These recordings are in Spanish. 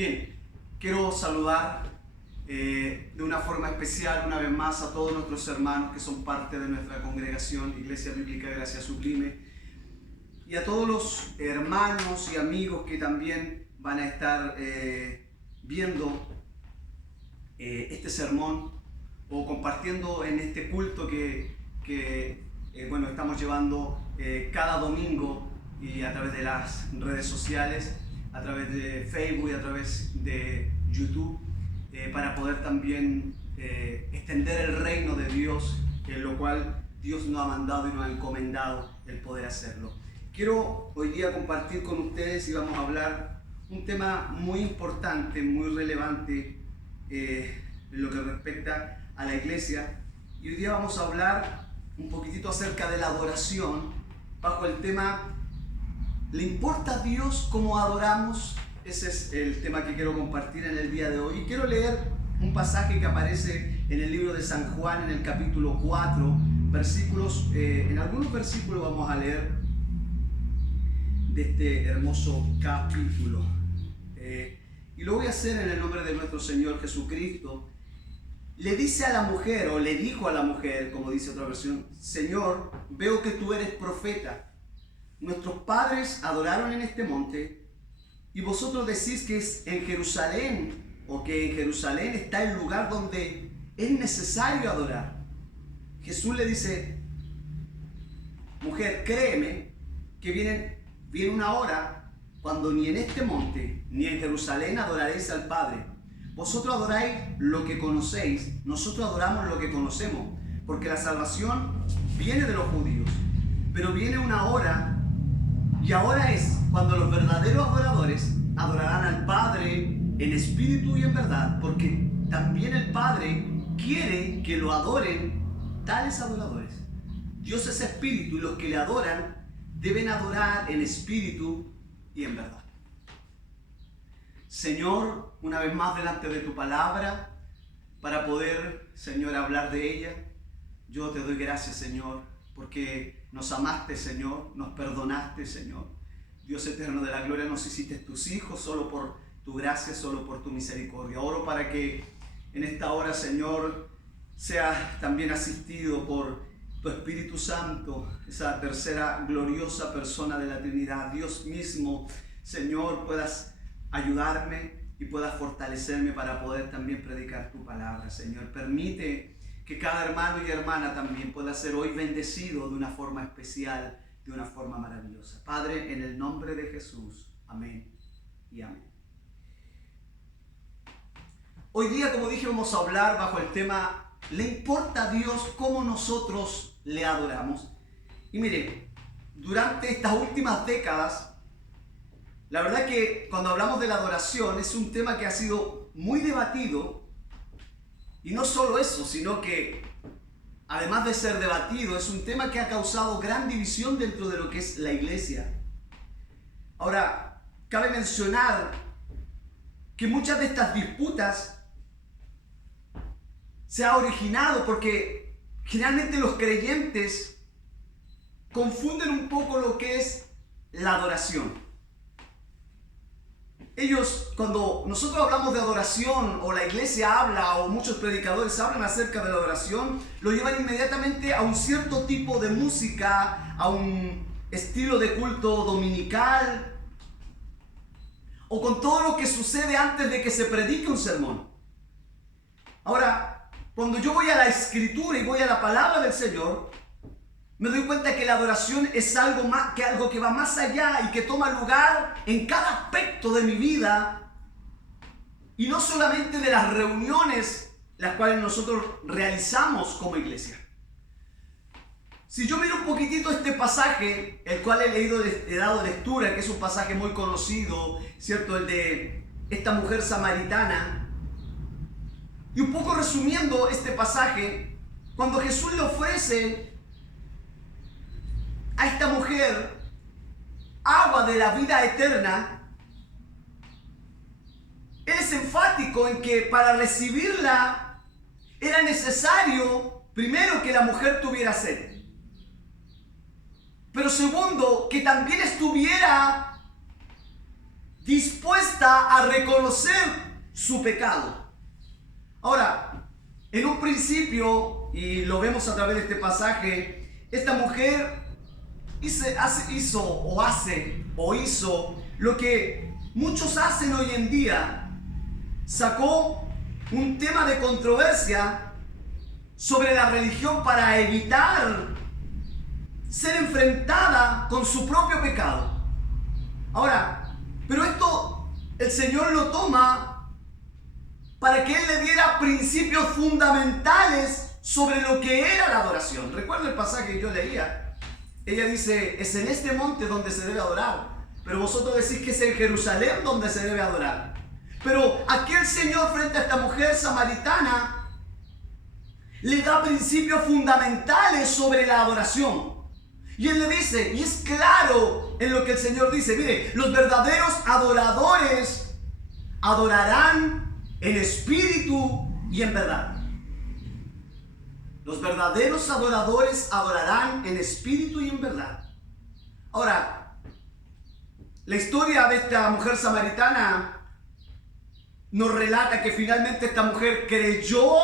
Bien, quiero saludar de una forma especial una vez más a todos nuestros hermanos que son parte de nuestra congregación Iglesia Bíblica de Gracia Sublime y a todos los hermanos y amigos que también van a estar viendo este sermón o compartiendo en este culto que estamos llevando cada domingo y a través de las redes sociales, a través de Facebook y a través de YouTube, para poder también extender el reino de Dios, en lo cual Dios nos ha mandado y nos ha encomendado el poder hacerlo. Quiero hoy día compartir con ustedes y vamos a hablar un tema muy importante, muy relevante en lo que respecta a la iglesia. Y hoy día vamos a hablar un poquitito acerca de la adoración bajo el tema ¿le importa a Dios cómo adoramos? Ese es el tema que quiero compartir en el día de hoy. Y quiero leer un pasaje que aparece en el libro de San Juan, en el capítulo 4, versículos. En algunos versículos vamos a leer de este hermoso capítulo. Y lo voy a hacer en el nombre de nuestro Señor Jesucristo. Le dice a la mujer, o le dijo a la mujer, como dice otra versión: Señor, veo que tú eres profeta. Nuestros padres adoraron en este monte y vosotros decís que es en Jerusalén, o que en Jerusalén está el lugar donde es necesario adorar. Jesús le dice: mujer, créeme que viene una hora cuando ni en este monte ni en Jerusalén adoraréis al Padre. Vosotros adoráis lo que conocéis, nosotros adoramos lo que conocemos, porque la salvación viene de los judíos. Pero viene una hora, y ahora es cuando los verdaderos adoradores adorarán al Padre en espíritu y en verdad, porque también el Padre quiere que lo adoren tales adoradores. Dios es espíritu y los que le adoran deben adorar en espíritu y en verdad. Señor, una vez más delante de tu palabra, para poder, Señor, hablar de ella, yo te doy gracias, Señor, porque nos amaste, Señor, nos perdonaste, Señor. Dios eterno de la gloria, nos hiciste tus hijos solo por tu gracia, solo por tu misericordia. Oro para que en esta hora, Señor, seas también asistido por tu Espíritu Santo, esa tercera gloriosa persona de la Trinidad. Dios mismo, Señor, puedas ayudarme y puedas fortalecerme para poder también predicar tu palabra, Señor. Permite que cada hermano y hermana también pueda ser hoy bendecido de una forma especial, de una forma maravillosa. Padre, en el nombre de Jesús, amén y amén. Hoy día, como dije, vamos a hablar bajo el tema ¿le importa a Dios cómo nosotros le adoramos? Y mire, durante estas últimas décadas, la verdad que cuando hablamos de la adoración es un tema que ha sido muy debatido. Y no solo eso, sino que además de ser debatido, es un tema que ha causado gran división dentro de lo que es la iglesia. Ahora, cabe mencionar que muchas de estas disputas se han originado porque generalmente los creyentes confunden un poco lo que es la adoración. Ellos, cuando nosotros hablamos de adoración, o la iglesia habla, o muchos predicadores hablan acerca de la adoración, lo llevan inmediatamente a un cierto tipo de música, a un estilo de culto dominical, o con todo lo que sucede antes de que se predique un sermón. Ahora, cuando yo voy a la Escritura y voy a la palabra del Señor, me doy cuenta que la adoración es algo que va más allá y que toma lugar en cada aspecto de mi vida, y no solamente de las reuniones las cuales nosotros realizamos como iglesia. Si yo miro un poquitito este pasaje, el cual he dado lectura, que es un pasaje muy conocido, ¿cierto? El de esta mujer samaritana. Y un poco resumiendo este pasaje, cuando Jesús le ofrece a esta mujer agua de la vida eterna, Él es enfático en que para recibirla era necesario, primero, que la mujer tuviera sed, pero segundo, que también estuviera dispuesta a reconocer su pecado. Ahora, en un principio, y lo vemos a través de este pasaje, esta mujer hizo lo que muchos hacen hoy en día. Sacó un tema de controversia sobre la religión para evitar ser enfrentada con su propio pecado. Ahora, pero esto el Señor lo toma para que Él le diera principios fundamentales sobre lo que era la adoración. Recuerda el pasaje que yo leía. Ella dice, es en este monte donde se debe adorar, pero vosotros decís que es en Jerusalén donde se debe adorar. Pero aquí el Señor, frente a esta mujer samaritana, le da principios fundamentales sobre la adoración. Y Él le dice, y es claro en lo que el Señor dice, mire, los verdaderos adoradores adorarán en espíritu y en verdad. Los verdaderos adoradores adorarán en espíritu y en verdad. Ahora, la historia de esta mujer samaritana nos relata que finalmente esta mujer creyó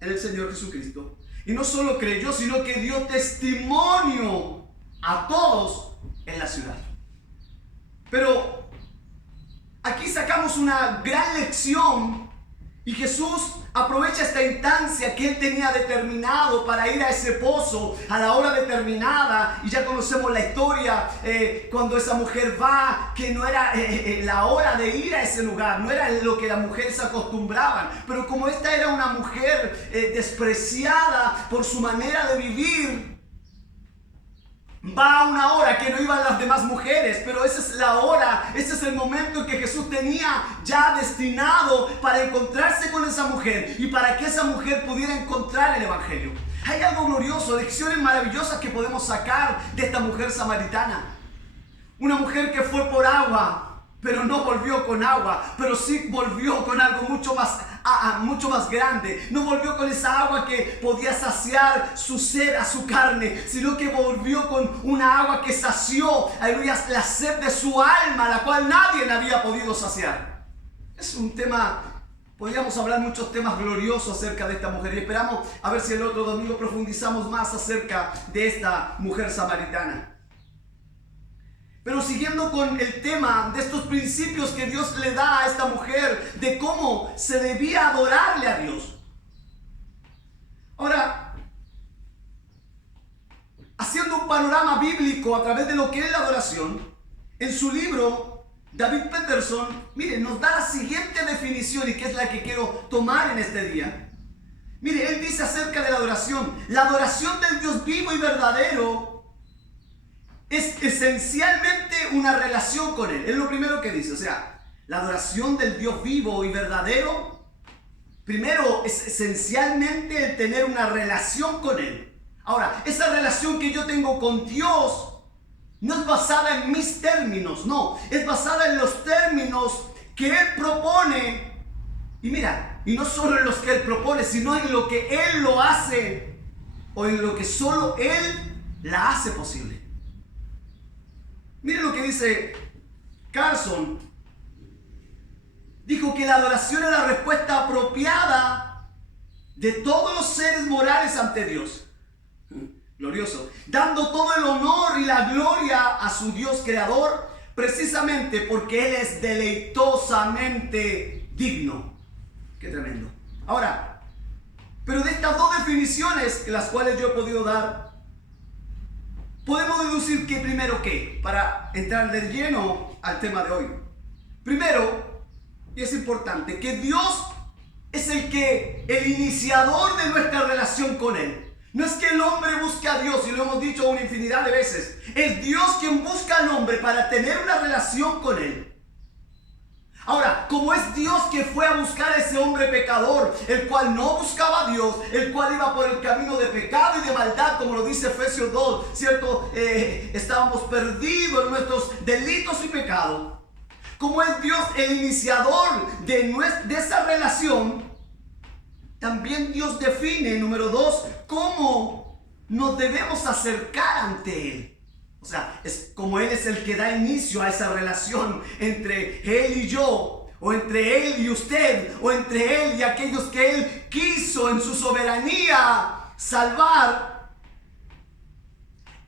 en el Señor Jesucristo. Y no solo creyó, sino que dio testimonio a todos en la ciudad. Pero aquí sacamos una gran lección y Jesús aprovecha esta instancia que Él tenía determinado para ir a ese pozo a la hora determinada. Y ya conocemos la historia cuando esa mujer va, que no era la hora de ir a ese lugar, no era lo que las mujeres se acostumbraban. Pero como esta era una mujer despreciada por su manera de vivir, va a una hora que no iban las demás mujeres, pero esa es la hora, ese es el momento que Jesús tenía ya destinado para encontrarse con esa mujer y para que esa mujer pudiera encontrar el Evangelio. Hay algo glorioso, lecciones maravillosas que podemos sacar de esta mujer samaritana. Una mujer que fue por agua, pero no volvió con agua, pero sí volvió con algo mucho más grande. No volvió con esa agua que podía saciar su sed a su carne, sino que volvió con una agua que sació, aleluya, la sed de su alma, la cual nadie le había podido saciar. Es un tema, podríamos hablar muchos temas gloriosos acerca de esta mujer y esperamos a ver si el otro domingo profundizamos más acerca de esta mujer samaritana. Pero siguiendo con el tema de estos principios que Dios le da a esta mujer de cómo se debía adorarle a Dios. Ahora, haciendo un panorama bíblico a través de lo que es la adoración, en su libro, David Peterson, mire, nos da la siguiente definición y que es la que quiero tomar en este día. Mire, él dice acerca de la adoración del Dios vivo y verdadero es esencialmente una relación con Él. Es lo primero que dice. O sea, la adoración del Dios vivo y verdadero, primero es esencialmente el tener una relación con Él. Ahora, esa relación que yo tengo con Dios no es basada en mis términos, no. Es basada en los términos que Él propone. Y mira, y no solo en los que Él propone, sino en lo que Él lo hace o en lo que solo Él la hace posible. Miren lo que dice Carson. Dijo que la adoración es la respuesta apropiada de todos los seres morales ante Dios. Glorioso. Dando todo el honor y la gloria a su Dios creador, precisamente porque Él es deleitosamente digno. Qué tremendo. Ahora, pero de estas dos definiciones, las cuales yo he podido dar, podemos deducir que primero qué, para entrar de lleno al tema de hoy. Primero, y es importante, que Dios es el iniciador de nuestra relación con Él. No es que el hombre busque a Dios, y lo hemos dicho una infinidad de veces. Es Dios quien busca al hombre para tener una relación con Él. Ahora, como es Dios que fue a buscar a ese hombre pecador, el cual no buscaba a Dios, el cual iba por el camino de pecado y de maldad, como lo dice Efesios 2, ¿cierto? Estábamos perdidos en nuestros delitos y pecados. Como es Dios el iniciador de esa relación, también Dios define, número 2, cómo nos debemos acercar ante Él. O sea, es como Él es el que da inicio a esa relación entre Él y yo, o entre Él y usted, o entre Él y aquellos que Él quiso en su soberanía salvar.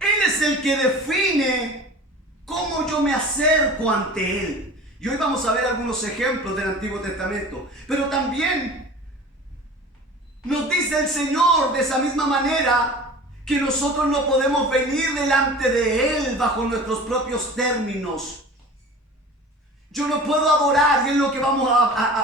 Él es el que define cómo yo me acerco ante Él. Y hoy vamos a ver algunos ejemplos del Antiguo Testamento, pero también nos dice el Señor de esa misma manera que nosotros no podemos venir delante de Él bajo nuestros propios términos. Yo no puedo adorar, y es lo que vamos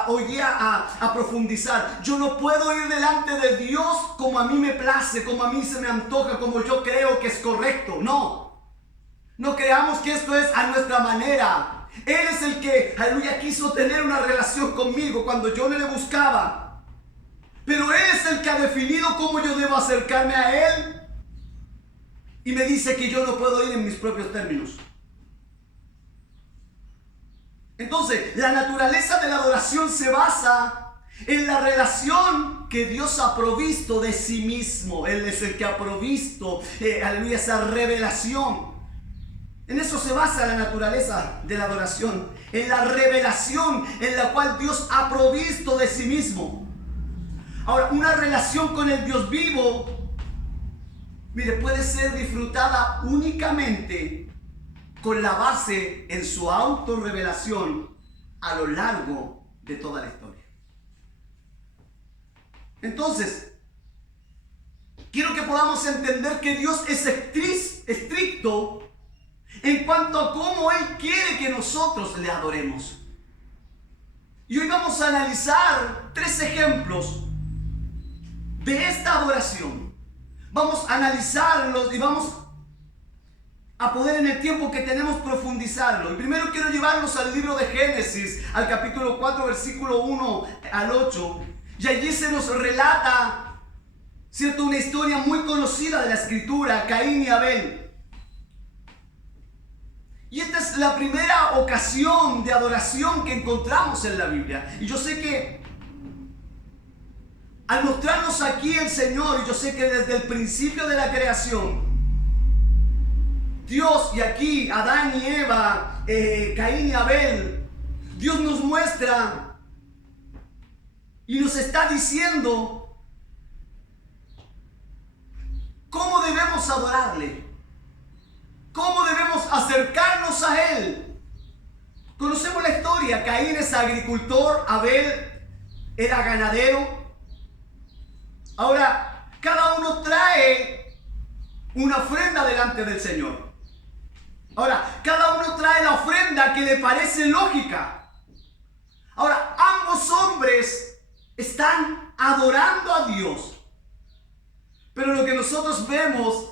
hoy día a profundizar. Yo no puedo ir delante de Dios como a mí me place, como a mí se me antoja, como yo creo que es correcto. No creamos que esto es a nuestra manera. Él es el que, aleluya, quiso tener una relación conmigo cuando yo no le buscaba. Pero Él es el que ha definido cómo yo debo acercarme a Él. Y me dice que yo no puedo ir en mis propios términos. Entonces, la naturaleza de la adoración se basa en la relación que Dios ha provisto de sí mismo. Él es el que ha provisto, aleluya, esa revelación. En eso se basa la naturaleza de la adoración. En la revelación en la cual Dios ha provisto de sí mismo. Ahora, una relación con el Dios vivo, mire, puede ser disfrutada únicamente con la base en su autorrevelación a lo largo de toda la historia. Entonces, quiero que podamos entender que Dios es estricto en cuanto a cómo Él quiere que nosotros le adoremos. Y hoy vamos a analizar 3 ejemplos de esta adoración. Vamos a analizarlos y vamos a poder en el tiempo que tenemos profundizarlo. Y primero quiero llevarlos al libro de Génesis, al capítulo 4, versículo 1 al 8. Y allí se nos relata, ¿cierto?, una historia muy conocida de la Escritura, Caín y Abel. Y esta es la primera ocasión de adoración que encontramos en la Biblia. Y yo sé que al mostrarnos aquí el Señor, y yo sé que desde el principio de la creación, Dios, y aquí Adán y Eva, Caín y Abel, Dios nos muestra y nos está diciendo cómo debemos adorarle, cómo debemos acercarnos a Él. Conocemos la historia. Caín es agricultor, Abel era ganadero. Ahora, cada uno trae una ofrenda delante del Señor. Ahora, cada uno trae la ofrenda que le parece lógica. Ahora, ambos hombres están adorando a Dios. Pero lo que nosotros vemos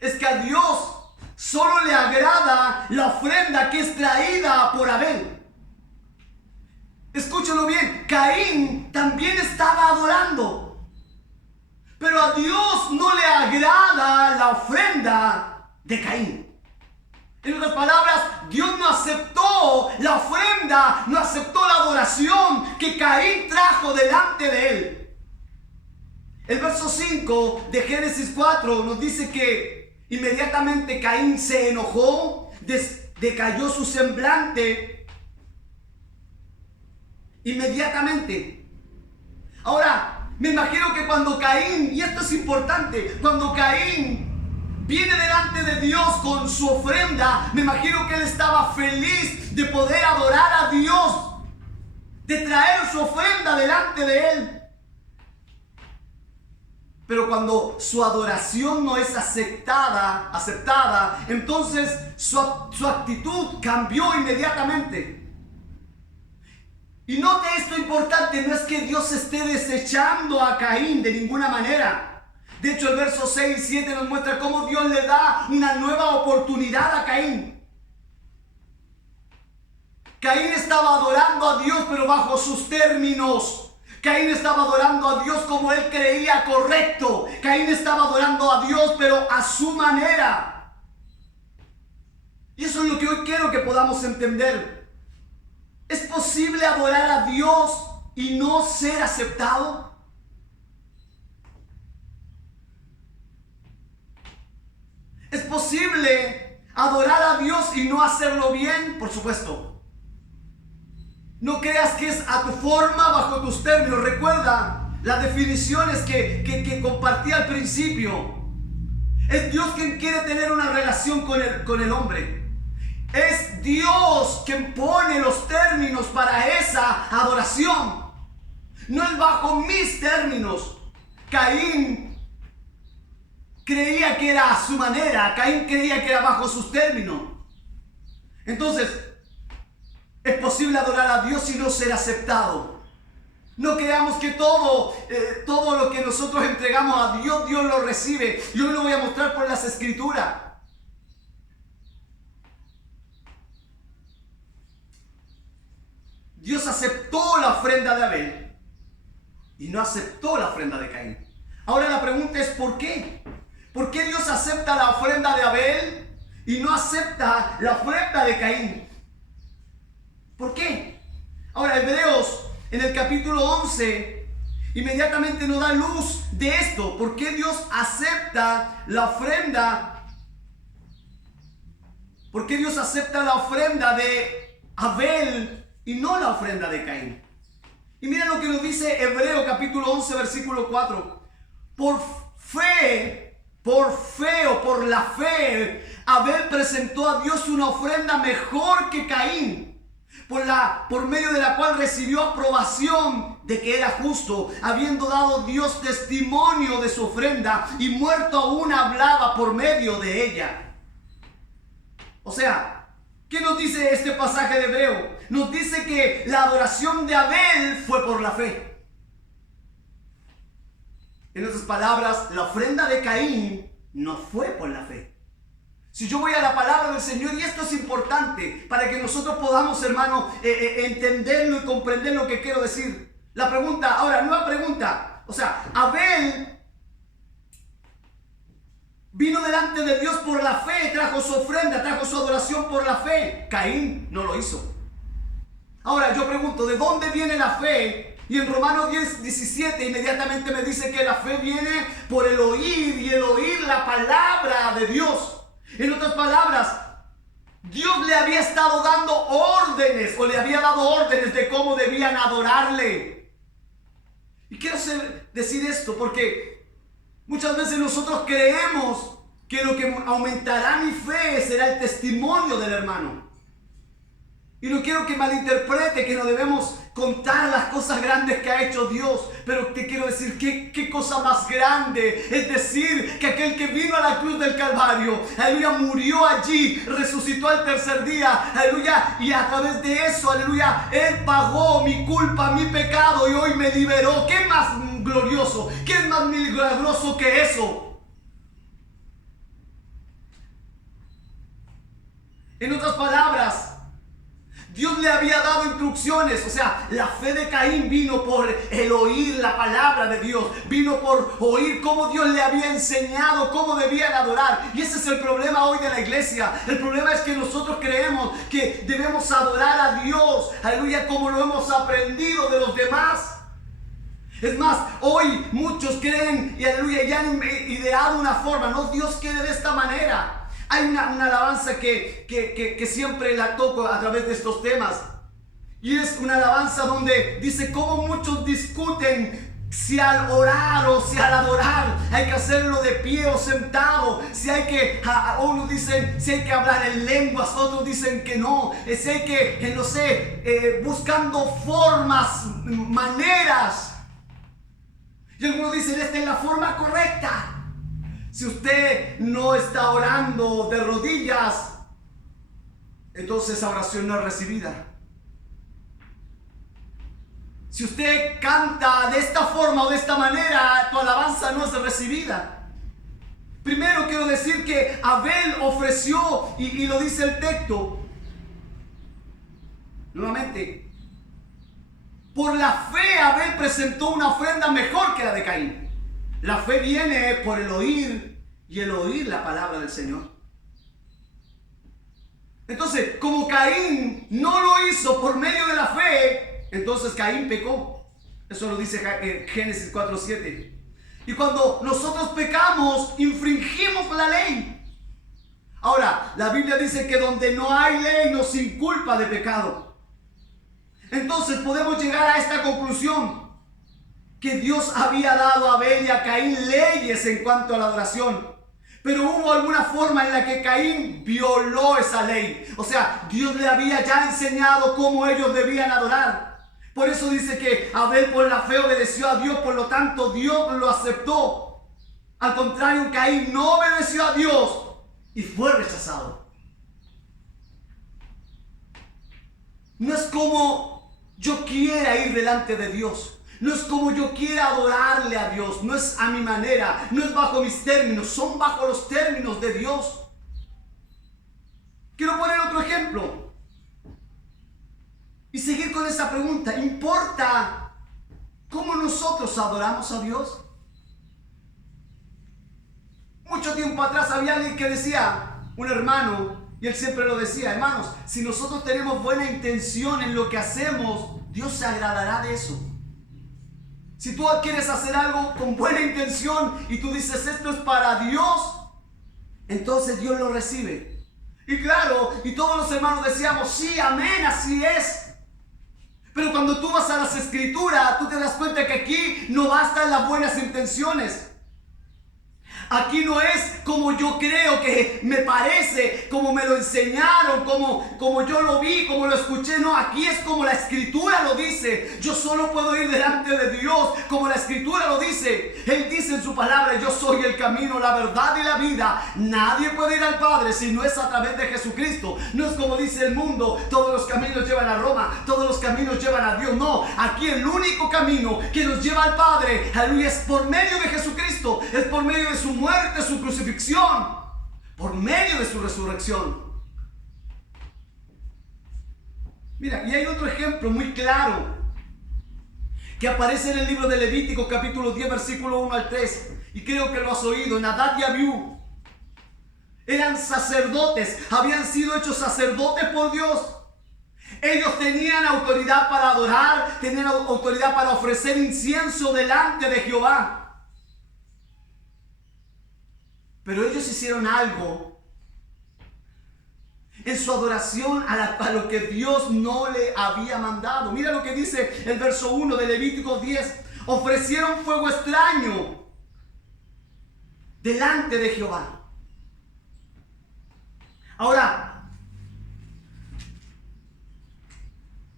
es que a Dios solo le agrada la ofrenda que es traída por Abel. Escúchalo bien, Caín también estaba adorando. Pero a Dios no le agrada la ofrenda de Caín. En otras palabras, Dios no aceptó la ofrenda, no aceptó la adoración que Caín trajo delante de él. El verso 5 de Génesis 4 nos dice que inmediatamente Caín se enojó, decayó su semblante. Inmediatamente. Ahora, me imagino que cuando Caín, y esto es importante, cuando Caín viene delante de Dios con su ofrenda, me imagino que él estaba feliz de poder adorar a Dios, de traer su ofrenda delante de él. Pero cuando su adoración no es aceptada, entonces su actitud cambió inmediatamente. Y note esto importante, no es que Dios esté desechando a Caín de ninguna manera. De hecho, el verso 6 y 7 nos muestra cómo Dios le da una nueva oportunidad a Caín. Caín estaba adorando a Dios, pero bajo sus términos. Caín estaba adorando a Dios como él creía correcto. Caín estaba adorando a Dios, pero a su manera. Y eso es lo que hoy quiero que podamos entender. ¿Es posible adorar a Dios y no ser aceptado? ¿Es posible ¿Adorar a Dios y no hacerlo bien? Por supuesto. No creas que es a tu forma, bajo tus términos. Recuerda las definiciones que compartí al principio. Es Dios quien quiere tener una relación con el hombre. Es Dios quien pone los términos para esa adoración. No es bajo mis términos. Caín creía que era a su manera. Caín creía que era bajo sus términos. Entonces, es posible adorar a Dios y no ser aceptado. No creamos que todo lo que nosotros entregamos a Dios, Dios lo recibe. Yo lo voy a mostrar por las Escrituras. Dios aceptó la ofrenda de Abel y no aceptó la ofrenda de Caín. Ahora la pregunta es ¿por qué? ¿Por qué Dios acepta la ofrenda de Abel y no acepta la ofrenda de Caín? ¿Por qué? Ahora Hebreos en el capítulo 11 inmediatamente nos da luz de esto. ¿Por qué Dios acepta la ofrenda? ¿Por qué Dios acepta la ofrenda de Abel y no la ofrenda de Caín? Y miren lo que nos dice Hebreos capítulo 11 versículo 4. Por la fe, Abel presentó a Dios una ofrenda mejor que Caín, por medio de la cual recibió aprobación de que era justo, habiendo dado Dios testimonio de su ofrenda, y muerto aún hablaba por medio de ella. O sea, ¿qué nos dice este pasaje de Hebreo? Nos dice que la adoración de Abel fue por la fe. En otras palabras, la ofrenda de Caín no fue por la fe. Si yo voy a la palabra del Señor, y esto es importante para que nosotros podamos, hermano, entenderlo y comprender lo que quiero decir. La pregunta, ahora, nueva pregunta. O sea, Abel vino delante de Dios por la fe, trajo su ofrenda, trajo su adoración por la fe. Caín no lo hizo. Ahora yo pregunto, ¿de dónde viene la fe? Y en Romanos 10:17 inmediatamente me dice que la fe viene por el oír, y el oír la palabra de Dios. En otras palabras, Dios le había estado dando órdenes, o le había dado órdenes de cómo debían adorarle. Y quiero decir esto porque muchas veces nosotros creemos que lo que aumentará mi fe será el testimonio del hermano. Y no quiero que malinterprete que no debemos contar las cosas grandes que ha hecho Dios, pero te quiero decir qué cosa más grande es decir que aquel que vino a la cruz del Calvario, aleluya, murió allí, resucitó al tercer día, aleluya, y a través de eso, aleluya, Él pagó mi culpa, mi pecado, y hoy me liberó. ¿Qué más glorioso? ¿Qué es más milagroso que eso? En otras palabras, Dios le había dado instrucciones. O sea, la fe de Caín vino por el oír la palabra de Dios. Vino por oír cómo Dios le había enseñado cómo debían adorar. Y ese es el problema hoy de la iglesia. El problema es que nosotros creemos que debemos adorar a Dios, aleluya, como lo hemos aprendido de los demás. Es más, hoy muchos creen y aleluya, ya han ideado una forma. No, Dios quiere de esta manera. Hay una alabanza que siempre la toco a través de estos temas. Y es una alabanza donde dice cómo muchos discuten si al orar o si al adorar hay que hacerlo de pie o sentado. Si hay que, unos dicen si hay que hablar en lenguas, otros dicen que no. Si hay que, no sé, buscando formas, maneras. Y algunos dicen esta es la forma correcta. Si usted no está orando de rodillas, entonces esa oración no es recibida. Si usted canta de esta forma o de esta manera, tu alabanza no es recibida. Primero quiero decir que Abel ofreció, y lo dice el texto, nuevamente, por la fe Abel presentó una ofrenda mejor que la de Caín. La fe viene por el oír, y el oír la palabra del Señor. Entonces, como Caín no lo hizo por medio de la fe, entonces Caín pecó. Eso lo dice Génesis 4:7. Y cuando nosotros pecamos, infringimos la ley. Ahora, la Biblia dice que donde no hay ley nos inculpa de pecado. Entonces podemos llegar a esta conclusión, que Dios había dado a Abel y a Caín leyes en cuanto a la adoración. Pero hubo alguna forma en la que Caín violó esa ley. O sea, Dios le había ya enseñado cómo ellos debían adorar. Por eso dice que Abel por la fe obedeció a Dios, por lo tanto Dios lo aceptó. Al contrario, Caín no obedeció a Dios y fue rechazado. No es como yo quiera ir delante de Dios. No es como yo quiera adorarle a Dios. No es a mi manera. No es bajo mis términos. Son bajo los términos de Dios. Quiero poner otro ejemplo. Y seguir con esa pregunta. ¿Importa cómo nosotros adoramos a Dios? Mucho tiempo atrás había alguien que decía, un hermano, y él siempre lo decía, hermanos, si nosotros tenemos buena intención en lo que hacemos, Dios se agradará de eso. Si tú quieres hacer algo con buena intención y tú dices esto es para Dios, entonces Dios lo recibe. Y claro, y todos los hermanos decíamos, sí, amén, así es. Pero cuando tú vas a las Escrituras, tú te das cuenta que aquí no bastan las buenas intenciones. Aquí no es como yo creo que me parece, como me lo enseñaron, como yo lo vi, como lo escuché. No, aquí es como la Escritura lo dice. Yo solo puedo ir delante de Dios como la Escritura lo dice. Él dice en su palabra, yo soy el camino, la verdad y la vida. Nadie puede ir al Padre si no es a través de Jesucristo. No es como dice el mundo, todos los caminos llevan a Roma, todos los caminos llevan a Dios. No, aquí el único camino que nos lleva al Padre, aleluya, es por medio de Jesucristo, es por medio de su muerte, su crucifixión, por medio de su resurrección. Mira, y hay otro ejemplo muy claro que aparece en el libro de Levítico capítulo 10 versículo 1 al 3, y creo que lo has oído. Nadab y Abiú eran sacerdotes, habían sido hechos sacerdotes por Dios. Ellos tenían autoridad para adorar, tenían autoridad para ofrecer incienso delante de Jehová. Pero ellos hicieron algo en su adoración a lo que Dios no le había mandado. Mira lo que dice el verso 1 de Levítico 10. Ofrecieron fuego extraño delante de Jehová. Ahora,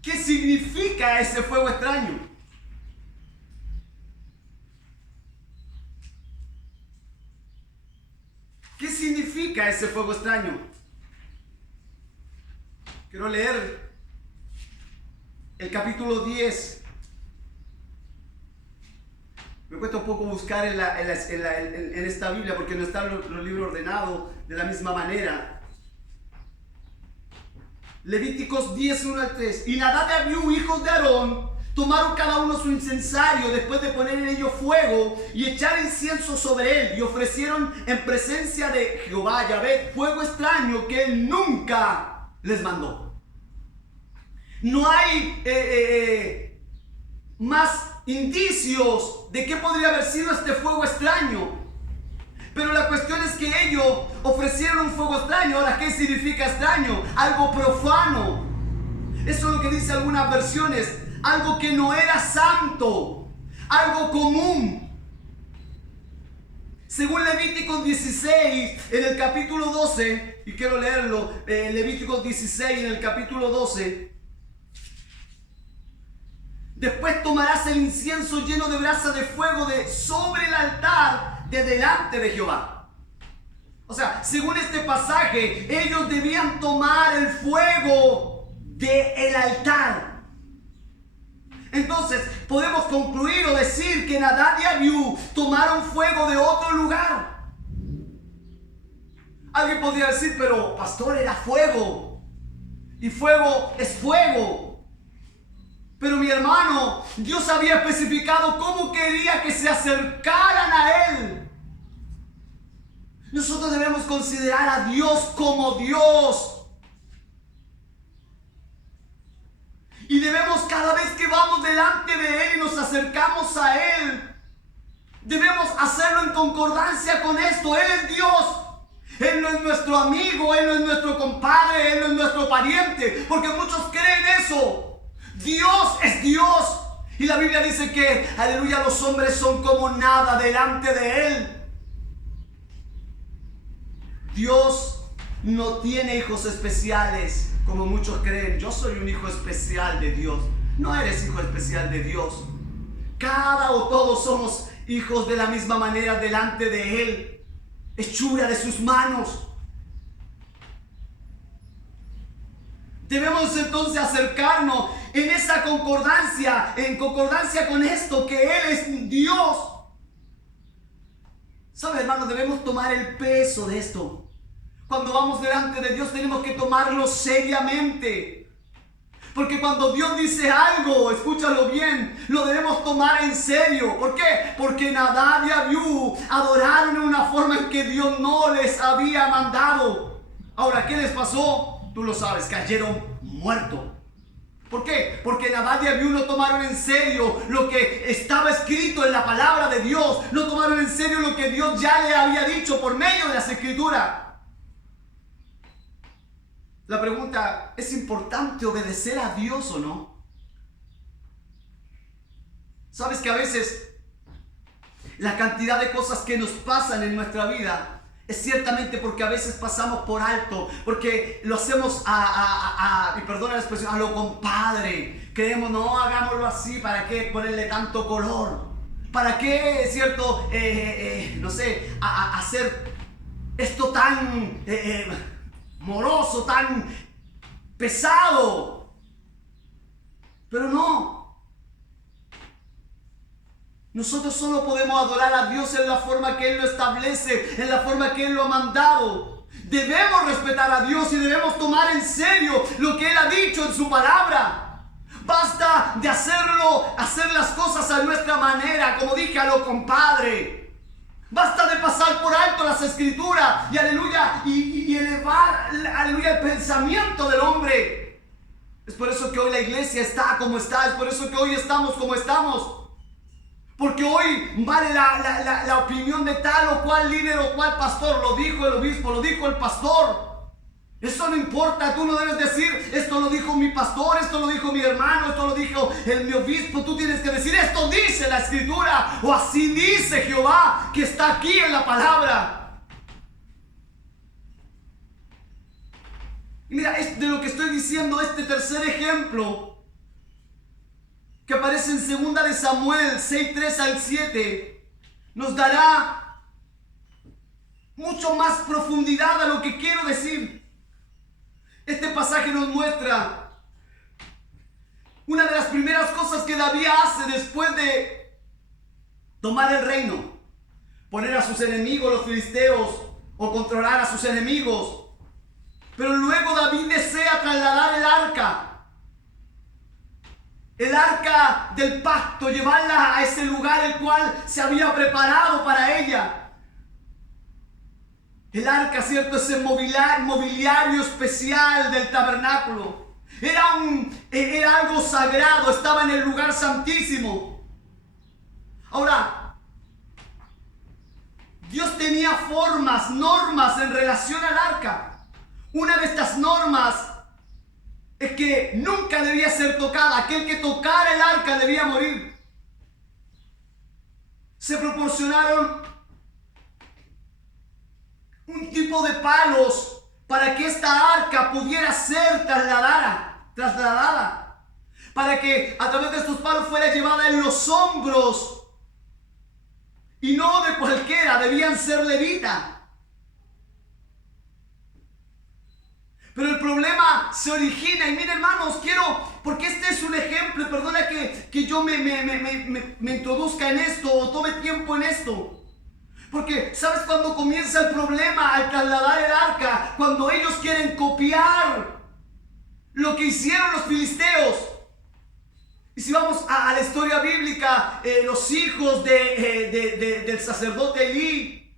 ¿qué significa ese fuego extraño? ¿Qué significa ese fuego extraño? Quiero leer el capítulo 10. Me cuesta un poco buscar en esta Biblia porque no están los libros ordenados de la misma manera. Levíticos 10, 1 al 3. Y Nadab y Abiú, hijos de Aarón, tomaron cada uno su incensario después de poner en ello fuego y echar incienso sobre él, y ofrecieron en presencia de Jehová Yahvé fuego extraño que él nunca les mandó. No hay más indicios de qué podría haber sido este fuego extraño. Pero la cuestión es que ellos ofrecieron un fuego extraño. Ahora, ¿qué significa extraño? Algo profano. Eso es lo que dice algunas versiones. Algo que no era santo, algo común. Según Levíticos 16, en el capítulo 12, y quiero leerlo, Levíticos 16, en el capítulo 12. Después tomarás el incienso lleno de brasa de fuego sobre el altar de delante de Jehová. O sea, según este pasaje, ellos debían tomar el fuego del altar. Entonces, podemos concluir o decir que Nadab y Abiú tomaron fuego de otro lugar. Alguien podría decir, pero pastor, era fuego. Y fuego es fuego. Pero mi hermano, Dios había especificado cómo quería que se acercaran a Él. Nosotros debemos considerar a Dios como Dios. Y debemos, cada vez que vamos delante de Él y nos acercamos a Él, debemos hacerlo en concordancia con esto. Él es Dios. Él no es nuestro amigo, Él no es nuestro compadre, Él no es nuestro pariente, porque muchos creen eso. Dios es Dios. Y la Biblia dice que, aleluya, los hombres son como nada delante de Él. Dios no tiene hijos especiales, como muchos creen. Yo soy un hijo especial de Dios. No eres hijo especial de Dios. Cada o todos somos hijos de la misma manera delante de Él. Hechura de sus manos. Debemos entonces acercarnos en esa concordancia, en concordancia con esto, que Él es Dios. ¿Sabe, hermano? Debemos tomar el peso de esto. Cuando vamos delante de Dios tenemos que tomarlo seriamente. Porque cuando Dios dice algo, escúchalo bien, lo debemos tomar en serio. ¿Por qué? Porque Nadab y Abiú adoraron en una forma en que Dios no les había mandado. Ahora, ¿qué les pasó? Tú lo sabes, cayeron muertos. ¿Por qué? Porque Nadab y Abiú no tomaron en serio lo que estaba escrito en la palabra de Dios. No tomaron en serio lo que Dios ya le había dicho por medio de las Escrituras. La pregunta, ¿es importante obedecer a Dios o no? Sabes que a veces la cantidad de cosas que nos pasan en nuestra vida es ciertamente porque a veces pasamos por alto, porque lo hacemos y perdona la expresión, a lo compadre. Creemos, no, hagámoslo así, ¿para qué ponerle tanto color? ¿Para qué, cierto, no sé, hacer esto tan moroso, tan pesado? Pero no. Nosotros solo podemos adorar a Dios en la forma que Él lo establece, en la forma que Él lo ha mandado. Debemos respetar a Dios y debemos tomar en serio lo que Él ha dicho en su palabra. Basta de hacer las cosas a nuestra manera, como dije, a lo compadre. Basta de pasar por alto las Escrituras y aleluya, y elevar, aleluya, el pensamiento del hombre. Es por eso que hoy la iglesia está como está, es por eso que hoy estamos como estamos. Porque hoy vale la opinión de tal o cual líder o cual pastor. Lo dijo el obispo, lo dijo el pastor. Eso no importa, tú no debes decir, esto lo dijo mi pastor, esto lo dijo mi hermano, esto lo dijo mi obispo. Tú tienes que decir, esto dice la Escritura, o así dice Jehová, que está aquí en la palabra. Y mira, de lo que estoy diciendo, este tercer ejemplo que aparece en 2 de Samuel 6:3 al 7, nos dará mucho más profundidad a lo que quiero decir. Este pasaje nos muestra una de las primeras cosas que David hace después de tomar el reino: poner a sus enemigos, los filisteos, o controlar a sus enemigos. Pero luego David desea trasladar el arca del pacto, llevarla a ese lugar el cual se había preparado para ella. El arca, cierto, es el mobiliario especial del tabernáculo. Era algo sagrado, estaba en el lugar santísimo. Ahora, Dios tenía formas, normas en relación al arca. Una de estas normas es que nunca debía ser tocada. Aquel que tocara el arca debía morir. Se proporcionaron un tipo de palos para que esta arca pudiera ser trasladada, para que a través de estos palos fuera llevada en los hombros, y no de cualquiera, debían ser levitas. Pero el problema se origina, y miren, hermanos, porque este es un ejemplo, perdona que yo me introduzca en esto o tome tiempo en esto. Porque, ¿sabes cuándo comienza el problema al trasladar el arca? Cuando ellos quieren copiar lo que hicieron los filisteos. Y si vamos a la historia bíblica, los hijos del sacerdote Elí,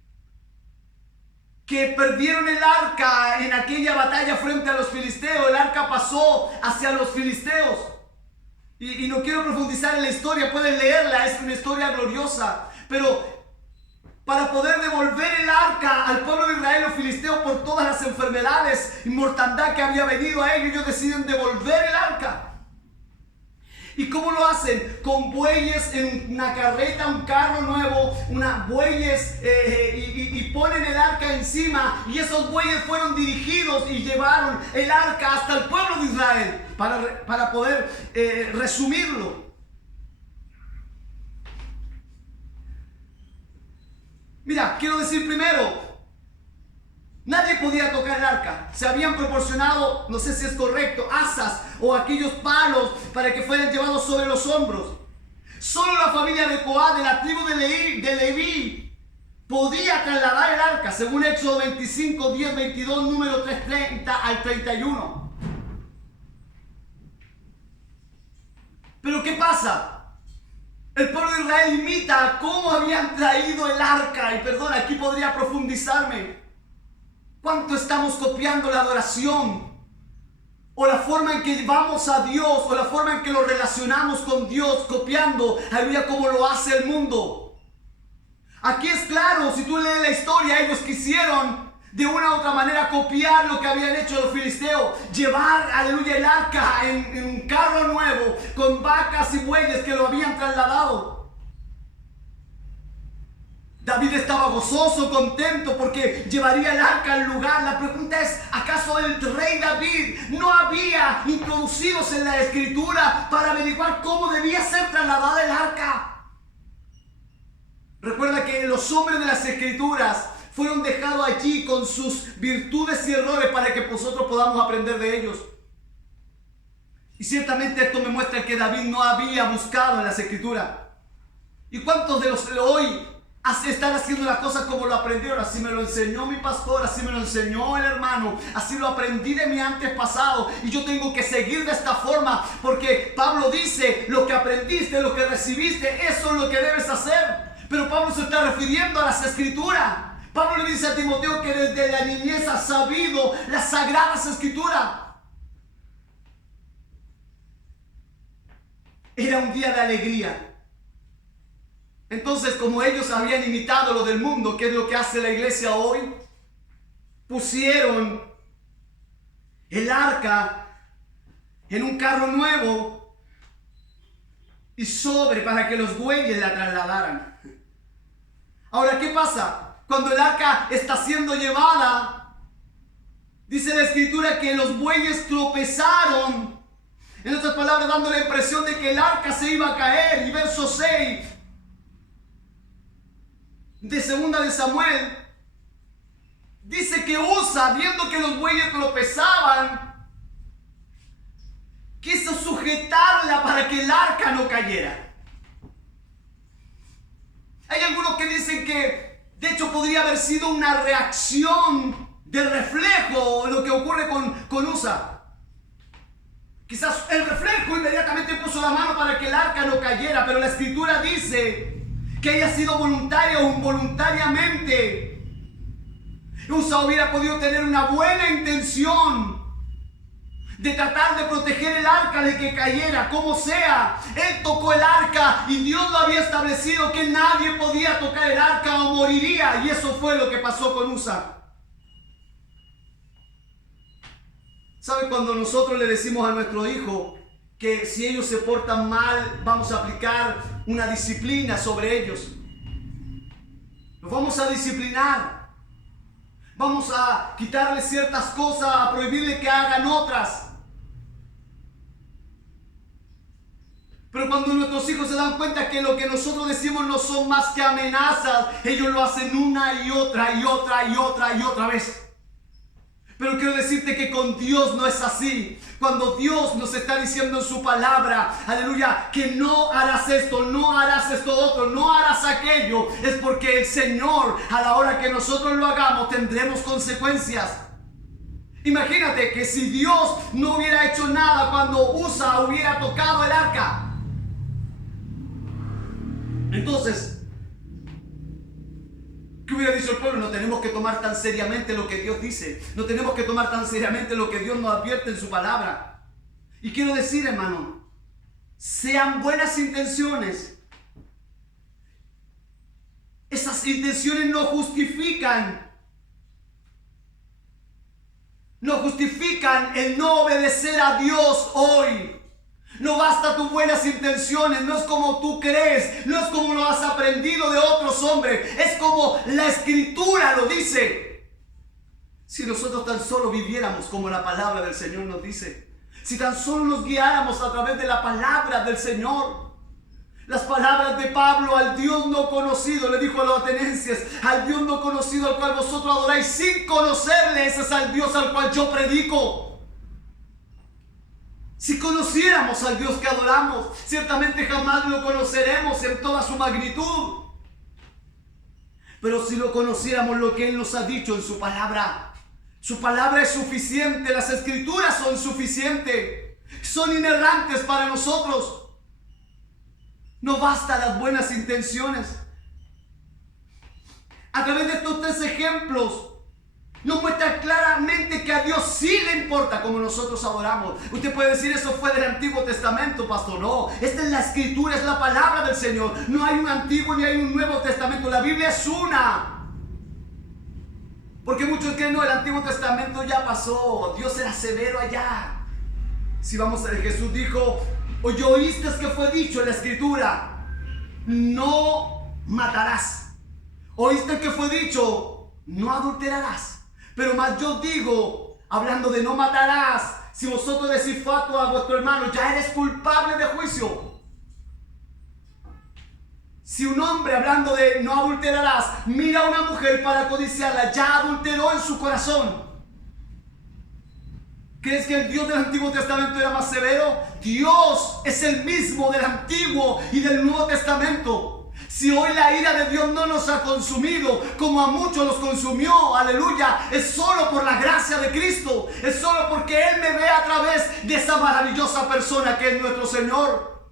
que perdieron el arca en aquella batalla frente a los filisteos. El arca pasó hacia los filisteos. Y no quiero profundizar en la historia, pueden leerla, es una historia gloriosa. Pero para poder devolver el arca al pueblo de Israel, los filisteos, por todas las enfermedades y mortandad que había venido a ellos, ellos deciden devolver el arca. ¿Y cómo lo hacen? Con bueyes en una carreta, un carro nuevo, bueyes y ponen el arca encima, y esos bueyes fueron dirigidos y llevaron el arca hasta el pueblo de Israel para poder resumirlo. Mira, quiero decir primero, nadie podía tocar el arca. Se habían proporcionado, no sé si es correcto, asas o aquellos palos para que fueran llevados sobre los hombros. Solo la familia de Coat, de la tribu de Leví, podía trasladar el arca, según Éxodo 25, 10, 22, número 330 al 31. Pero ¿qué pasa? El pueblo de Israel imita cómo habían traído el arca. Y perdón, aquí podría profundizarme. ¿Cuánto estamos copiando la adoración? O la forma en que vamos a Dios, o la forma en que lo relacionamos con Dios, copiando, aleluya, como lo hace el mundo. Aquí es claro, si tú lees la historia, ellos quisieron de una u otra manera copiar lo que habían hecho los filisteos, llevar, aleluya, el arca en un carro nuevo, con vacas y bueyes que lo habían trasladado. David estaba gozoso, contento, porque llevaría el arca al lugar. La pregunta es, ¿acaso el rey David no había introducidos en la escritura para averiguar cómo debía ser trasladada el arca? Recuerda que los hombres de las escrituras fueron dejados allí con sus virtudes y errores para que nosotros podamos aprender de ellos. Y ciertamente esto me muestra que David no había buscado en las escrituras. ¿Y cuántos de los de hoy están haciendo las cosas como lo aprendieron? Así me lo enseñó mi pastor, así me lo enseñó el hermano, así lo aprendí de mi antes pasado, y yo tengo que seguir de esta forma, porque Pablo dice, lo que aprendiste, lo que recibiste, eso es lo que debes hacer. Pero Pablo se está refiriendo a las escrituras. Pablo le dice a Timoteo que desde la niñez ha sabido las sagradas escrituras. Era un día de alegría. Entonces, como ellos habían imitado lo del mundo, que es lo que hace la iglesia hoy, pusieron el arca en un carro nuevo y para que los bueyes la trasladaran. Ahora, ¿qué pasa? Cuando el arca está siendo llevada, dice la escritura que los bueyes tropezaron. En otras palabras, dando la impresión de que el arca se iba a caer. Y verso 6 de 2 de Samuel dice que Usa, viendo que los bueyes tropezaban, quiso sujetarla para que el arca no cayera. Hay algunos que dicen que de hecho podría haber sido una reacción de reflejo lo que ocurre con Usa. Quizás el reflejo inmediatamente puso la mano para que el arca no cayera, pero la escritura dice que haya sido voluntaria o involuntariamente. Usa hubiera podido tener una buena intención de tratar de proteger el arca de que cayera, como sea. Él tocó el arca y Dios lo había establecido que nadie podía tocar el arca o moriría, y eso fue lo que pasó con Usa. ¿Sabe? Cuando nosotros le decimos a nuestro hijo que si ellos se portan mal, vamos a aplicar una disciplina sobre ellos, los vamos a disciplinar, vamos a quitarles ciertas cosas, a prohibirles que hagan otras. Pero cuando nuestros hijos se dan cuenta que lo que nosotros decimos no son más que amenazas, ellos lo hacen una y otra y otra y otra y otra vez. Pero quiero decirte que con Dios no es así. Cuando Dios nos está diciendo en su palabra, aleluya, que no harás esto, no harás esto otro, no harás aquello, es porque el Señor, a la hora que nosotros lo hagamos, tendremos consecuencias. Imagínate que si Dios no hubiera hecho nada cuando Usa hubiera tocado el arca, entonces, ¿qué hubiera dicho el pueblo? No tenemos que tomar tan seriamente lo que Dios dice. No tenemos que tomar tan seriamente lo que Dios nos advierte en su palabra. Y quiero decir, hermano, sean buenas intenciones, Esas intenciones no justifican el no obedecer a Dios hoy. No basta tus buenas intenciones, no es como tú crees, no es como lo has aprendido de otros hombres, es como la Escritura lo dice. Si nosotros tan solo viviéramos como la palabra del Señor nos dice, si tan solo nos guiáramos a través de la palabra del Señor. Las palabras de Pablo: al Dios no conocido, le dijo a los atenienses, al Dios no conocido al cual vosotros adoráis sin conocerle, ese es al Dios al cual yo predico. Si conociéramos al Dios que adoramos, ciertamente jamás lo conoceremos en toda su magnitud. Pero si lo conociéramos, lo que Él nos ha dicho en su palabra es suficiente, las Escrituras son suficientes, son inerrantes para nosotros. No basta las buenas intenciones. A través de estos 3 ejemplos nos muestra claramente que a Dios sí le importa como nosotros adoramos. Usted puede decir: eso fue del Antiguo Testamento, pastor. No, esta es la Escritura, es la palabra del Señor. No hay un Antiguo ni hay un Nuevo Testamento. La Biblia es una. Porque muchos creen: no, el Antiguo Testamento ya pasó, Dios era severo allá. Si vamos a ver, Jesús dijo: oíste que fue dicho en la Escritura, no matarás. Oíste que fue dicho, no adulterarás. Pero más yo digo, hablando de no matarás, si vosotros decís fatuo a vuestro hermano, ya eres culpable de juicio. Si un hombre, hablando de no adulterarás, mira a una mujer para codiciarla, ya adulteró en su corazón. ¿Crees que el Dios del Antiguo Testamento era más severo? Dios es el mismo del Antiguo y del Nuevo Testamento. Si hoy la ira de Dios no nos ha consumido, como a muchos los consumió, aleluya, es solo por la gracia de Cristo. Es solo porque Él me ve a través de esa maravillosa persona que es nuestro Señor.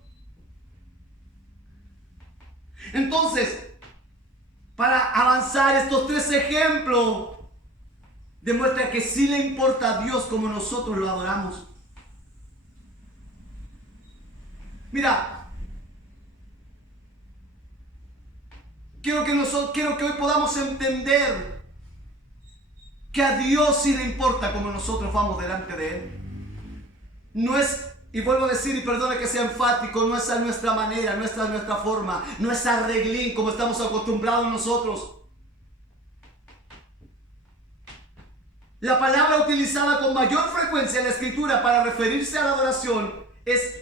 Entonces, para avanzar, estos 3 ejemplos demuestra que sí le importa a Dios como nosotros lo adoramos. Mira, quiero que hoy podamos entender que a Dios sí le importa como nosotros vamos delante de Él. No es, y vuelvo a decir, y perdona que sea enfático, no es a nuestra manera, no es a nuestra forma, no es a reglín como estamos acostumbrados nosotros. La palabra utilizada con mayor frecuencia en la Escritura para referirse a la adoración es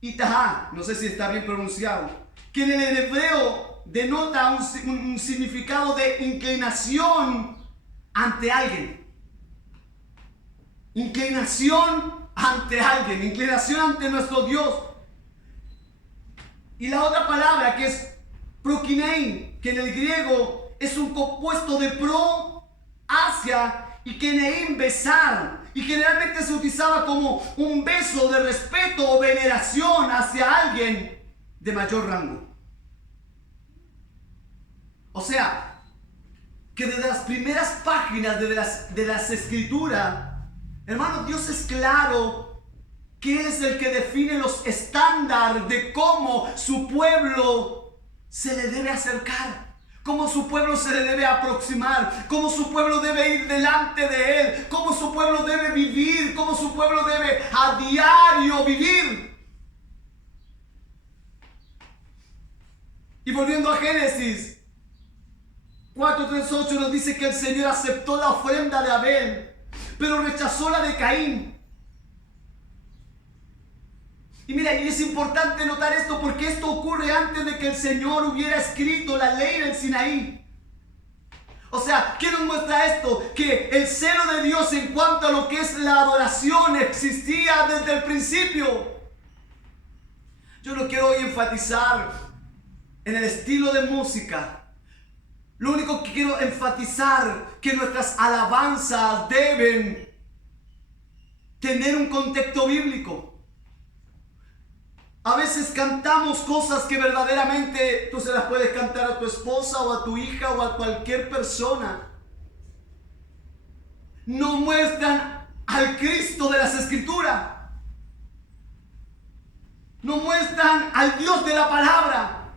itahá, no sé si está bien pronunciado, que en el hebreo denota un significado de inclinación ante alguien. Inclinación ante alguien, inclinación ante nuestro Dios. Y la otra palabra, que es prokinein, que en el griego es un compuesto de pro, hacia, y kenein, besar, y generalmente se utilizaba como un beso de respeto o veneración hacia alguien de mayor rango. O sea, que desde las primeras páginas de las Escrituras, hermano, Dios es claro que Él es el que define los estándares de cómo su pueblo se le debe acercar. Cómo su pueblo se le debe aproximar, cómo su pueblo debe ir delante de Él, cómo su pueblo debe vivir, cómo su pueblo debe a diario vivir. Y volviendo a Génesis 4:38 nos dice que el Señor aceptó la ofrenda de Abel, pero rechazó la de Caín. Y mira, y es importante notar esto porque esto ocurre antes de que el Señor hubiera escrito la ley del Sinaí. O sea, ¿qué nos muestra esto? Que el celo de Dios en cuanto a lo que es la adoración existía desde el principio. Yo no quiero hoy enfatizar en el estilo de música. Lo único que quiero enfatizar que nuestras alabanzas deben tener un contexto bíblico. A veces cantamos cosas que verdaderamente tú se las puedes cantar a tu esposa o a tu hija o a cualquier persona. No muestran al Cristo de las Escrituras. No muestran al Dios de la palabra.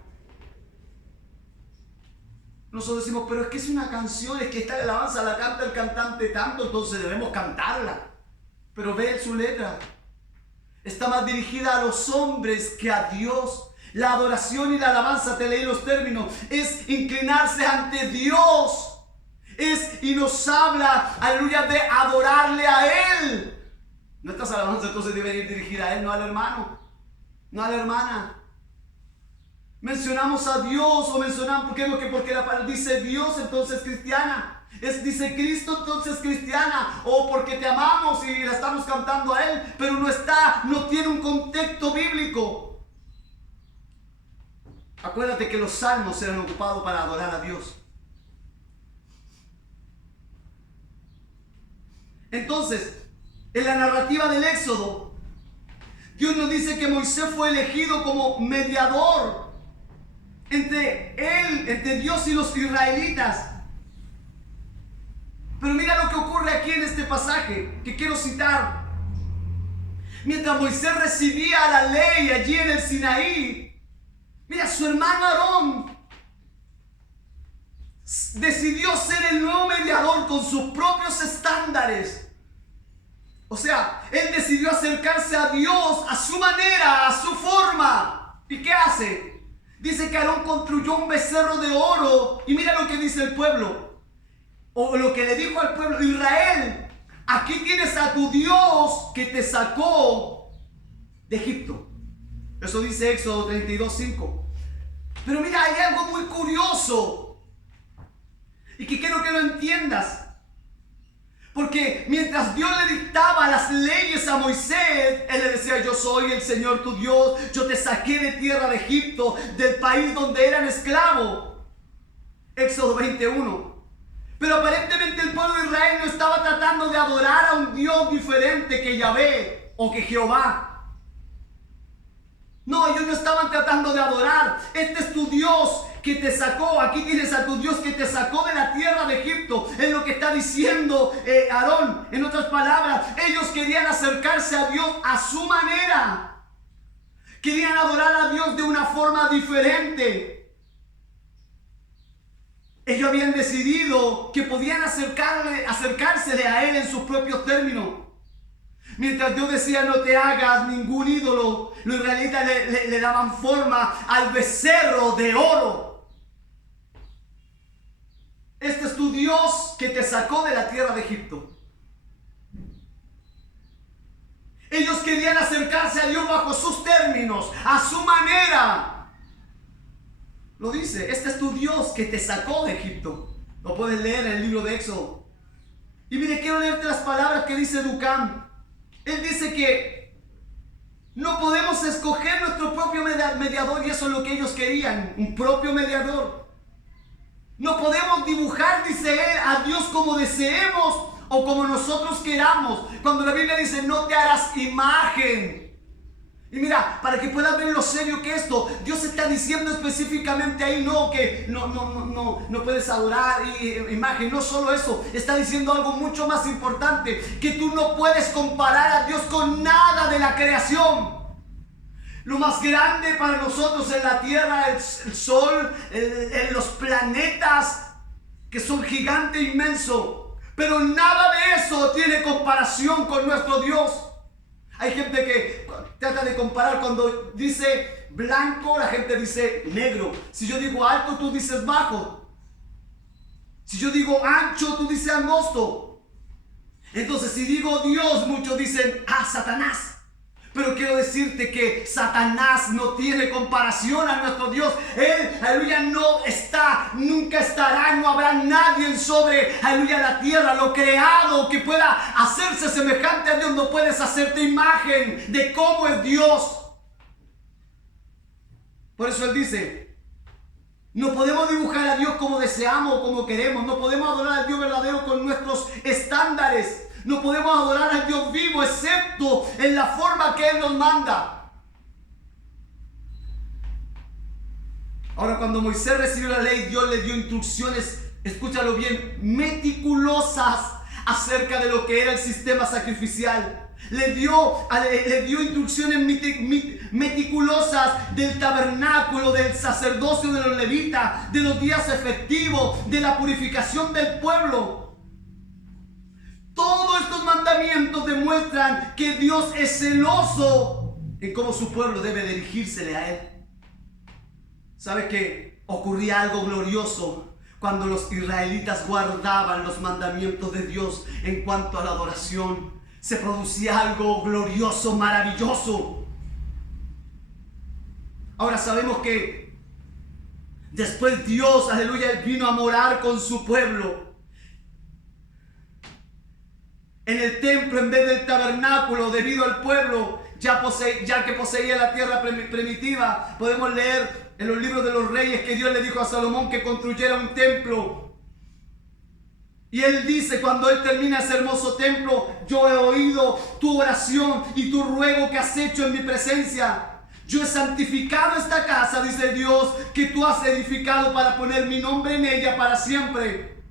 Nosotros decimos, pero es que es una canción, es que esta alabanza la canta el cantante tanto, entonces debemos cantarla. Pero ve su letra. Está más dirigida a los hombres que a Dios. La adoración y la alabanza, te leí los términos, es inclinarse ante Dios. Y nos habla, aleluya, de adorarle a Él. Nuestras alabanzas entonces deben ir dirigidas a Él, no al hermano, no a la hermana. Mencionamos a Dios o mencionamos, ¿por qué? Porque la palabra dice Dios, entonces cristiana. Dice Cristo, entonces cristiana. O porque te amamos y la estamos cantando a Él, pero no tiene un contexto bíblico. Acuérdate que los salmos eran ocupados para adorar a Dios. Entonces, en la narrativa del Éxodo, Dios nos dice que Moisés fue elegido como mediador entre Dios y los israelitas. Pero mira lo que ocurre aquí en este pasaje que quiero citar. Mientras Moisés recibía la ley allí en el Sinaí, mira, su hermano Aarón decidió ser el nuevo mediador con sus propios estándares. O sea, él decidió acercarse a Dios a su manera, a su forma. ¿Y qué hace? Dice que Aarón construyó un becerro de oro. Y mira lo que dice el pueblo. O lo que le dijo al pueblo: Israel, aquí tienes a tu Dios que te sacó de Egipto. Eso dice Éxodo 32:5. Pero mira, hay algo muy curioso y que quiero que lo entiendas. Porque mientras Dios le dictaba las leyes a Moisés, Él le decía: yo soy el Señor tu Dios, yo te saqué de tierra de Egipto, del país donde eran esclavos. Éxodo 21. Pero aparentemente el pueblo de Israel no estaba tratando de adorar a un Dios diferente que Yahvé o que Jehová. No, ellos no estaban tratando de adorar. Este es tu Dios que te sacó. Aquí tienes a tu Dios que te sacó de la tierra de Egipto. Es lo que está diciendo Aarón. En otras palabras, ellos querían acercarse a Dios a su manera. Querían adorar a Dios de una forma diferente. Ellos habían decidido que podían acercársele a Él en sus propios términos. Mientras Dios decía: no te hagas ningún ídolo, los israelitas le daban forma al becerro de oro. Este es tu Dios que te sacó de la tierra de Egipto. Ellos querían acercarse a Dios bajo sus términos, a su manera. Lo dice: este es tu Dios que te sacó de Egipto. Lo puedes leer en el libro de Éxodo. Y mire, quiero leerte las palabras que dice Ducán. Él dice que no podemos escoger nuestro propio mediador, y eso es lo que ellos querían, un propio mediador. No podemos dibujar, dice él, a Dios como deseemos o como nosotros queramos. Cuando la Biblia dice: no te harás imagen. Y mira, para que puedas ver lo serio que es esto, Dios está diciendo específicamente ahí que no puedes adorar imagen. No solo eso, está diciendo algo mucho más importante: que tú no puedes comparar a Dios con nada de la creación. Lo más grande para nosotros en la tierra, el sol, los planetas, que son gigantes e inmensos. Pero nada de eso tiene comparación con nuestro Dios. Hay gente que trata de comparar. Cuando dice blanco, la gente dice negro. Si yo digo alto, tú dices bajo. Si yo digo ancho, tú dices angosto. Entonces, si digo Dios, muchos dicen: Satanás. Pero quiero decirte que Satanás no tiene comparación a nuestro Dios. Él, aleluya, no está, nunca estará, no habrá nadie sobre, aleluya, la tierra, lo creado, que pueda hacerse semejante a Dios. No puedes hacerte imagen de cómo es Dios. Por eso él dice: no podemos dibujar a Dios como deseamos o como queremos. No podemos adorar al Dios verdadero con nuestros estándares. No podemos adorar al Dios vivo excepto en la forma que Él nos manda. Ahora, cuando Moisés recibió la ley, Dios le dio instrucciones, escúchalo bien, meticulosas acerca de lo que era el sistema sacrificial. Le dio instrucciones meticulosas del tabernáculo, del sacerdocio de los levitas, de los días efectivos, de la purificación del pueblo. Todos estos mandamientos demuestran que Dios es celoso en cómo su pueblo debe dirigírsele a Él. ¿Sabe que ocurría algo glorioso cuando los israelitas guardaban los mandamientos de Dios en cuanto a la adoración? Se producía algo glorioso, maravilloso. Ahora sabemos que después Dios, aleluya, vino a morar con su pueblo en el templo en vez del tabernáculo, debido al pueblo ya que poseía la tierra primitiva. Podemos leer en los libros de los reyes que Dios le dijo a Salomón que construyera un templo. Y él dice, cuando él termina ese hermoso templo: yo he oído tu oración y tu ruego que has hecho en mi presencia. Yo he santificado esta casa, dice Dios, que tú has edificado para poner mi nombre en ella para siempre.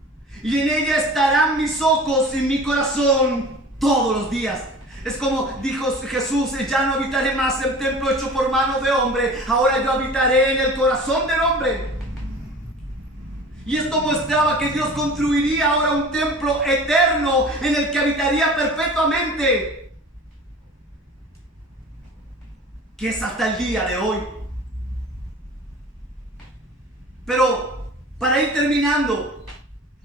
Y en ella estarán mis ojos y mi corazón todos los días. Es como dijo Jesús: ya no habitaré más en templo hecho por manos de hombre, ahora yo habitaré en el corazón del hombre. Y esto mostraba que Dios construiría ahora un templo eterno en el que habitaría perpetuamente, que es hasta el día de hoy. Pero para ir terminando,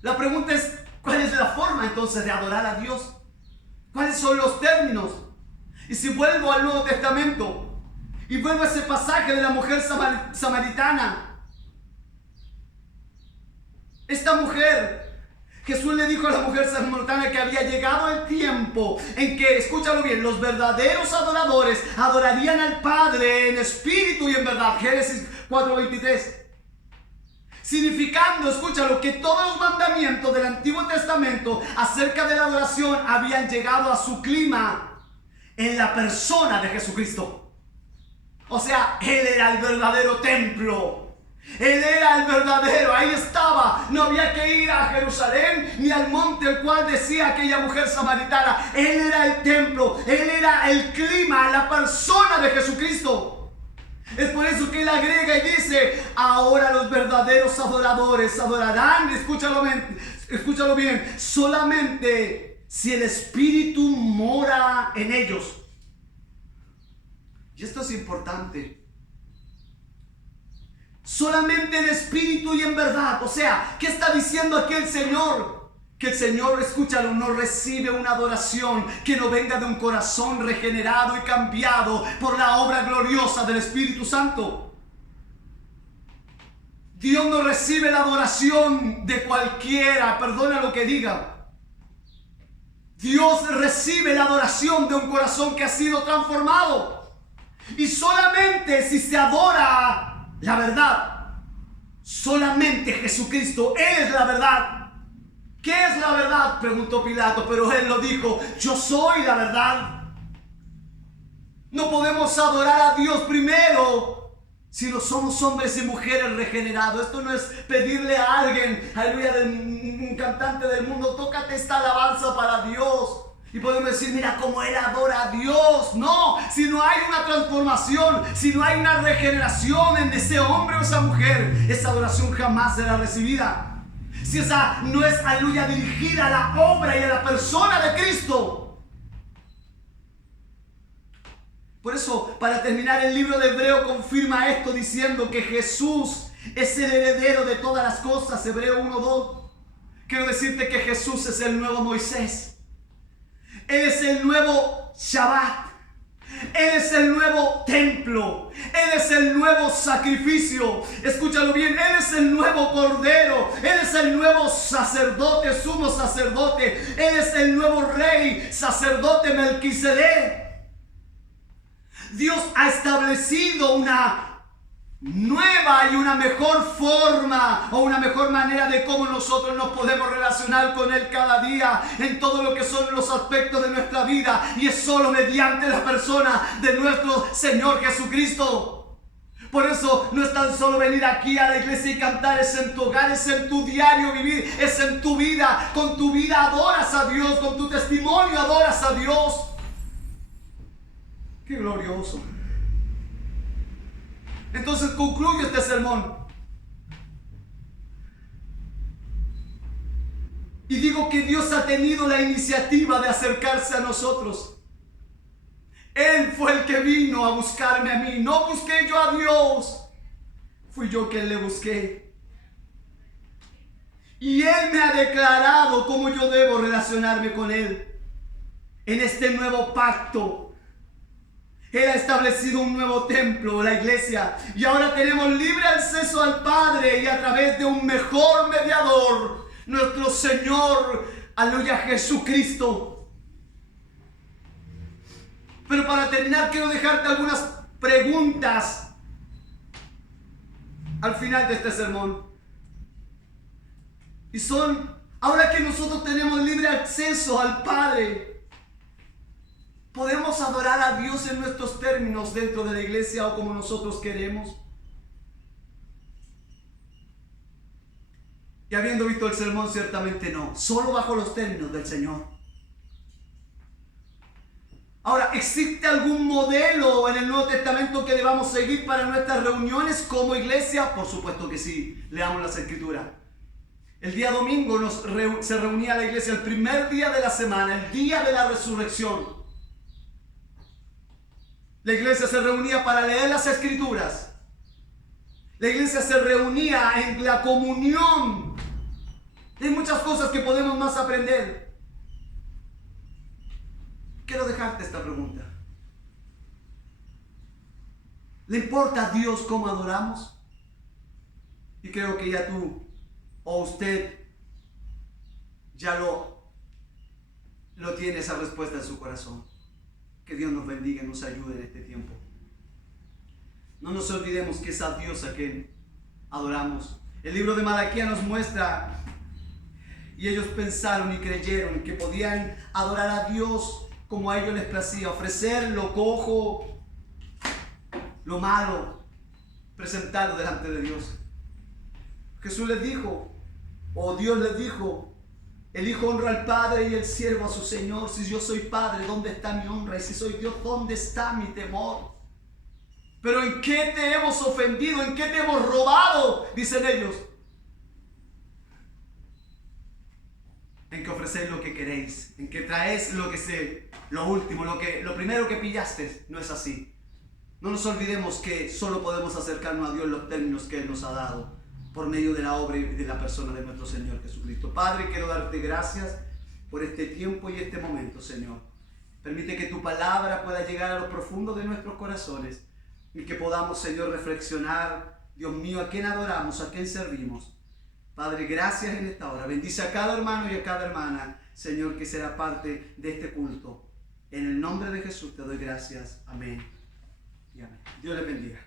la pregunta es: ¿cuál es la forma entonces de adorar a Dios? ¿Cuáles son los términos? Y si vuelvo al Nuevo Testamento y vuelvo a ese pasaje de la mujer samaritana, esta mujer, Jesús le dijo a la mujer samaritana que había llegado el tiempo en que, escúchalo bien, los verdaderos adoradores adorarían al Padre en espíritu y en verdad. Génesis 4:23. Significando, escúchalo, que todos los mandamientos del Antiguo Testamento acerca de la adoración habían llegado a su clima en la persona de Jesucristo. O sea, Él era el verdadero templo. Él era el verdadero, ahí estaba. No había que ir a Jerusalén ni al monte el cual decía aquella mujer samaritana. Él era el templo, Él era el clima, la persona de Jesucristo. Es por eso que Él agrega y dice: ahora los verdaderos adoradores adorarán, escúchalo bien, solamente si el Espíritu mora en ellos. Y esto es importante. Solamente en espíritu y en verdad. O sea, ¿qué está diciendo aquí el Señor? Que el Señor, escúchalo, no recibe una adoración que no venga de un corazón regenerado y cambiado por la obra gloriosa del Espíritu Santo. Dios no recibe la adoración de cualquiera, perdona lo que diga. Dios recibe la adoración de un corazón que ha sido transformado. Y solamente si se adora la verdad, solamente Jesucristo, Él es la verdad. ¿Qué es la verdad?, preguntó Pilato, pero Él lo dijo: yo soy la verdad. No podemos adorar a Dios primero si no somos hombres y mujeres regenerados. Esto no es pedirle a alguien, aleluya, un cantante del mundo: tócate esta alabanza para Dios. Y podemos decir: mira cómo él adora a Dios. No, si no hay una transformación, si no hay una regeneración en ese hombre o esa mujer, esa adoración jamás será recibida. Si esa no es, aleluya, dirigida a la obra y a la persona de Cristo. Por eso, para terminar, el libro de Hebreo confirma esto diciendo que Jesús es el heredero de todas las cosas. Hebreo 1:2. Quiero decirte que Jesús es el nuevo Moisés. Él es el nuevo Shabbat. Él es el nuevo templo. Él es el nuevo sacrificio. Escúchalo bien. Él es el nuevo cordero. Él es el nuevo sacerdote, sumo sacerdote. Él es el nuevo rey, sacerdote Melquisedec. Dios ha establecido una nueva y una mejor forma o una mejor manera de cómo nosotros nos podemos relacionar con Él cada día en todo lo que son los aspectos de nuestra vida, y es solo mediante la persona de nuestro Señor Jesucristo. Por eso no es tan solo venir aquí a la iglesia y cantar, es en tu hogar, es en tu diario vivir, es en tu vida. Con tu vida adoras a Dios, con tu testimonio adoras a Dios. ¡Qué glorioso! Entonces concluyo este sermón. Y digo que Dios ha tenido la iniciativa de acercarse a nosotros. Él fue el que vino a buscarme a mí. No busqué yo a Dios. Fui yo quien le busqué. Y Él me ha declarado cómo yo debo relacionarme con Él. En este nuevo pacto. Él ha establecido un nuevo templo, la iglesia. Y ahora tenemos libre acceso al Padre y a través de un mejor mediador. Nuestro Señor, aleluya, Jesucristo. Pero para terminar quiero dejarte algunas preguntas al final de este sermón. Y son, ahora que nosotros tenemos libre acceso al Padre, ¿podemos adorar a Dios en nuestros términos dentro de la iglesia o como nosotros queremos? Y habiendo visto el sermón, ciertamente no. Solo bajo los términos del Señor. Ahora, ¿existe algún modelo en el Nuevo Testamento que debamos seguir para nuestras reuniones como iglesia? Por supuesto que sí. Leamos las Escrituras. El día domingo se reunía la iglesia el primer día de la semana, el día de la resurrección. La iglesia se reunía para leer las Escrituras. La iglesia se reunía en la comunión. Hay muchas cosas que podemos más aprender. Quiero dejarte esta pregunta. ¿Le importa a Dios cómo adoramos? Y creo que ya tú o usted ya lo tiene esa respuesta en su corazón. Que Dios nos bendiga y nos ayude en este tiempo. No nos olvidemos que es a Dios a quien adoramos. El libro de Malaquías nos muestra, y ellos pensaron y creyeron que podían adorar a Dios como a ellos les placía, ofrecer lo cojo, lo malo, presentarlo delante de Dios. Jesús les dijo, o Dios les dijo, el Hijo honra al Padre y el siervo a su Señor. Si yo soy Padre, ¿dónde está mi honra? Y si soy Dios, ¿dónde está mi temor? Pero ¿en qué te hemos ofendido? ¿En qué te hemos robado? Dicen ellos. En que ofrecéis lo que queréis, en que traéis lo último, lo primero que pillaste. No es así. No nos olvidemos que solo podemos acercarnos a Dios en los términos que Él nos ha dado, por medio de la obra y de la persona de nuestro Señor Jesucristo. Padre, quiero darte gracias por este tiempo y este momento, Señor. Permite que tu palabra pueda llegar a lo profundo de nuestros corazones y que podamos, Señor, reflexionar, Dios mío, a quién adoramos, a quién servimos. Padre, gracias en esta hora. Bendice a cada hermano y a cada hermana, Señor, que será parte de este culto. En el nombre de Jesús te doy gracias. Amén y amén. Dios les bendiga.